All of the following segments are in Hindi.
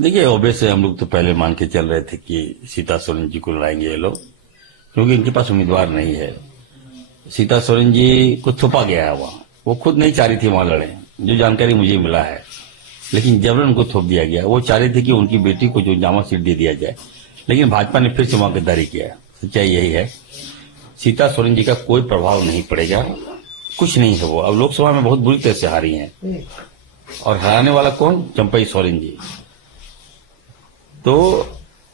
देखिए, ओबीएस हम लोग तो पहले मान के चल रहे थे कि सीता सोरेन जी को लड़ाएंगे ये लोग, क्योंकि इनके पास उम्मीदवार नहीं है। सीता सोरेन जी को थोपा गया है वहां, वो खुद नहीं चाह रही थी वहां लड़े, जो जानकारी मुझे मिला है, लेकिन जबरन उनको थोप दिया गया। वो चाह रही थी कि उनकी बेटी को जो जामा सीट दे दिया जाए, लेकिन भाजपा ने फिर से वहां गद्दारी किया। सच्चाई यही है, सीता सोरेन जी का कोई प्रभाव नहीं पड़ेगा, कुछ नहीं है। वो अब लोकसभा में बहुत बुरी तरह से हारी हैं, और हराने वाला कौन? चंपई सोरेन जी। तो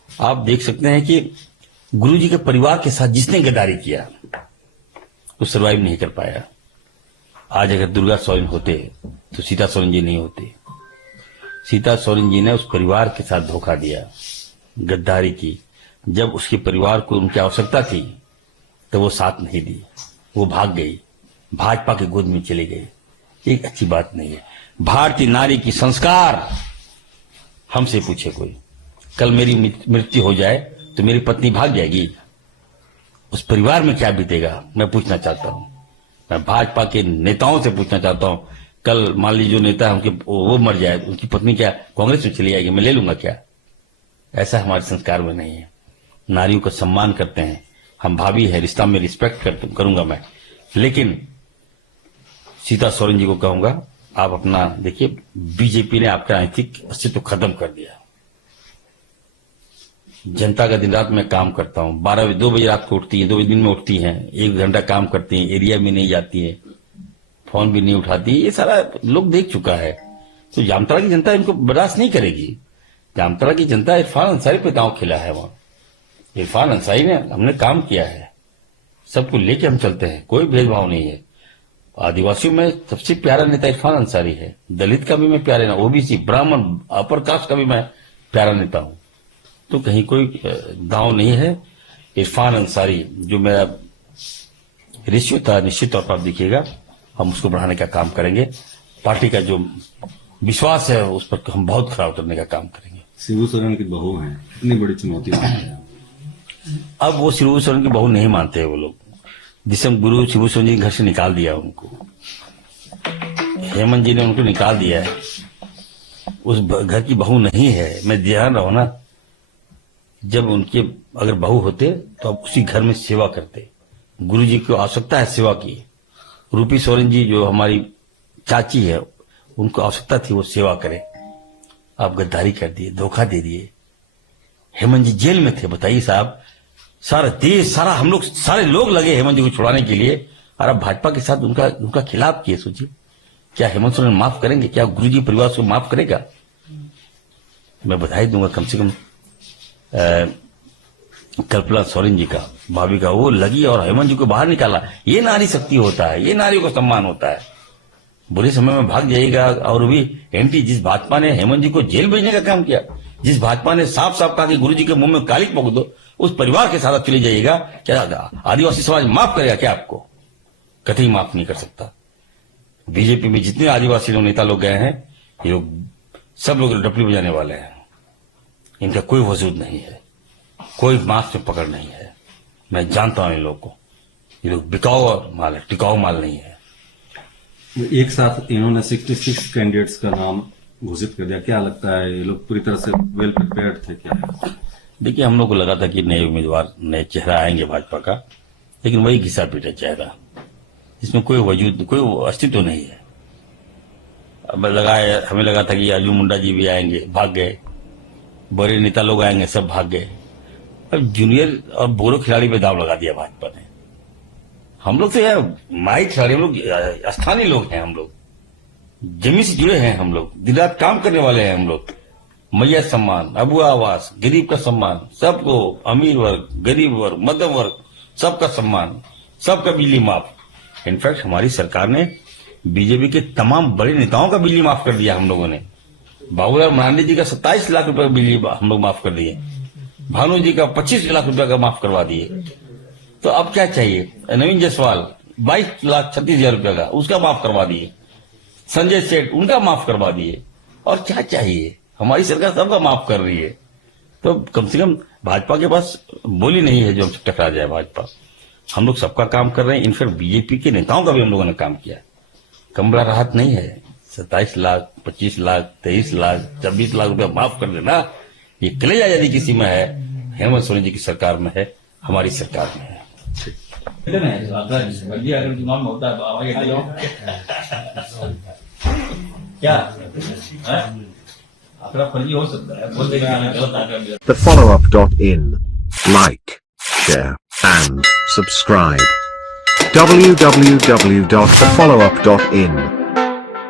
आप देख सकते हैं कि गुरु जी के परिवार के साथ जिसने गद्दारी किया वो सरवाइव नहीं कर पाया। आज अगर दुर्गा सोरेन होते तो सीता सोरेन जी नहीं होते। सीता सोरेन जी ने उस परिवार के साथ धोखा दिया, गद्दारी की। जब उसके परिवार को उनकी आवश्यकता थी तो वो साथ नहीं दी, वो भाग गई, भाजपा की गोद में चली गई। एक अच्छी बात नहीं है। भारतीय नारी की संस्कार हमसे पूछे कोई, कल मेरी मृत्यु हो जाए तो मेरी पत्नी भाग जाएगी, उस परिवार में क्या बीतेगा? मैं पूछना चाहता हूं। मैं भाजपा के नेताओं से पूछना चाहता हूं, कल मान लीजिए जो नेता है उनके वो मर जाए, उनकी पत्नी क्या कांग्रेस में चली जाएगी? मैं ले लूंगा क्या? ऐसा हमारे संस्कार में नहीं है। नारियों का सम्मान करते हैं हम, भाभी है, रिश्ता में रिस्पेक्ट करूंगा मैं, लेकिन सीता सोरेन जी को कहूंगा, आप अपना देखिए, बीजेपी ने आपका नैतिक अस्तित्व खत्म कर दिया। जनता का दिन रात में काम करता हूं, 2 बजे रात को उठती है, 2 बजे दिन में उठती हैं, 1 घंटा काम करती हैं, एरिया में नहीं जाती है, फोन भी नहीं उठाती, ये सारा लोग देख चुका है। तो जामताड़ा की जनता इनको बर्दाश्त नहीं करेगी। जामताड़ा की जनता इरफान अंसारी पे दांव खेला है। वहां इरफान अंसारी ने, हमने काम किया है, सबको लेके हम चलते हैं, कोई भेदभाव नहीं है। आदिवासियों में सबसे प्यारा नेता इरफान अंसारी है, दलित का भी मैं प्यारे ना, ओबीसी, ब्राह्मण, अपर कास्ट का भी मैं प्यारा नेता हूं। तो कहीं कोई दांव नहीं है। इरफान अंसारी जो मेरा रेशियो था, निश्चित तौर पर आप देखिएगा, हम उसको बढ़ाने का काम करेंगे। पार्टी का जो विश्वास है उस पर हम बहुत खरा उतरने का काम करेंगे। शिबू सोरेन की बहू है, इतनी बड़ी चुनौती है। अब वो शिबू सोरेन की बहू नहीं मानते हैं वो लोग, जिसे गुरु शिबू सोरेन जी घर से निकाल दिया, उनको हेमंत जी ने उनको निकाल दिया है, उस घर की बहू नहीं है। मैं ध्यान रहो ना, जब उनके अगर बहू होते तो अब उसी घर में सेवा करते। गुरु जी को आवश्यकता है सेवा की। रूपी सोरेन जी जो हमारी चाची है, उनको आवश्यकता थी वो सेवा करे, आप गद्दारी कर दिए, धोखा दे दिए। हेमंत जी जेल में थे, बताइए साहब, सारा देश, सारा हम लोग, सारे लोग लगे हेमंत जी को छुड़ाने के लिए, और अब भाजपा के साथ उनका खिलाफ किए। सोचिए, क्या हेमंत सोरेन माफ करेंगे? क्या गुरु जी परिवार को माफ करेगा? मैं बधाई दूंगा कम से कम कल्पना सोरेन जी का, भाभी का, वो लगी और हेमंत जी को बाहर निकाला। ये नारी शक्ति होता है, ये नारियों का सम्मान होता है। बुरे समय में भाग जाएगा, और भी एंटी, जिस भाजपा ने हेमंत जी को जेल भेजने का काम किया, जिस भाजपा ने साफ साफ कहा कि गुरु जी के मुंह में कालिक पोंछ दो, उस परिवार के साथ आप चले जाइएगा, क्या आदिवासी समाज माफ करेगा क्या आपको? कतई माफ नहीं कर सकता। बीजेपी में जितने आदिवासी लोग नेता लोग गए हैं, ये लोग सब लोग डपली बजाने वाले हैं, इनका कोई वजूद नहीं है, कोई मास्क में पकड़ नहीं है। मैं जानता हूं इन लोगों को, ये लोग बिकाऊ माल है, टिकाऊ माल नहीं है। एक साथ इन्होंने 66 कैंडिडेट्स का नाम घोषित कर दिया, क्या लगता है ये लोग पूरी तरह से वेल प्रिपेयर्ड थे क्या? देखिए, हम लोग को लगा था कि नए उम्मीदवार, नए चेहरा आएंगे भाजपा का, लेकिन वही घिसा पीटा चेहरा, इसमें कोई वजूद, कोई अस्तित्व नहीं है। अब हमें लगा था कि अर्जुन मुंडा जी भी आएंगे, भाग गए। बड़े नेता लोग आएंगे, सब भाग गए। अब जूनियर और बोरो खिलाड़ी पे दाव लगा दिया भाजपा ने। हम लोग तो यार माई खिलाड़ी, हम लोग स्थानीय लोग हैं, हम लोग जमीन से जुड़े हैं, हम लोग दिन रात काम करने वाले हैं। हम लोग मैया सम्मान, अबुआ आवास, गरीब का सम्मान, सबको, अमीर वर्ग, गरीब वर्ग, मध्यम वर्ग, सबका सम्मान, सबका बिजली माफ। इनफैक्ट हमारी सरकार ने बीजेपी के तमाम बड़े नेताओं का बिजली माफ कर दिया। हम लोगों ने बाबूलाल मरांडी जी का 27 लाख रुपए का बिजली हम लोग माफ कर दिए, भानु जी का 25 लाख रुपए का माफ करवा दिए। तो अब क्या चाहिए? नवीन जायसवाल 22,36,000 रुपए का, उसका माफ करवा दिए। संजय सेठ, उनका माफ करवा दिए। और क्या चाहिए? हमारी सरकार सबका माफ कर रही है। तो कम से कम भाजपा के पास बोली नहीं है जो हमसे टकरा जाए भाजपा। हम लोग सबका काम कर रहे हैं। इनफैक्ट बीजेपी के नेताओं का भी हम लोगों ने काम किया। कमरा राहत नहीं है, 27 लाख, 25 लाख, 23 लाख, 26 लाख रुपया माफ कर देना, ये कलेजा यदि किसी में है, हेमंत सोरेन जी की सरकार में है, हमारी सरकार में है। अगर चुनाव में होता है तो आवाज क्या आंकड़ा फर्जी हो सकता है, बोल देगा गलत आंकड़ा। thefollowup.in. Like, share, and subscribe. www.thefollowup.in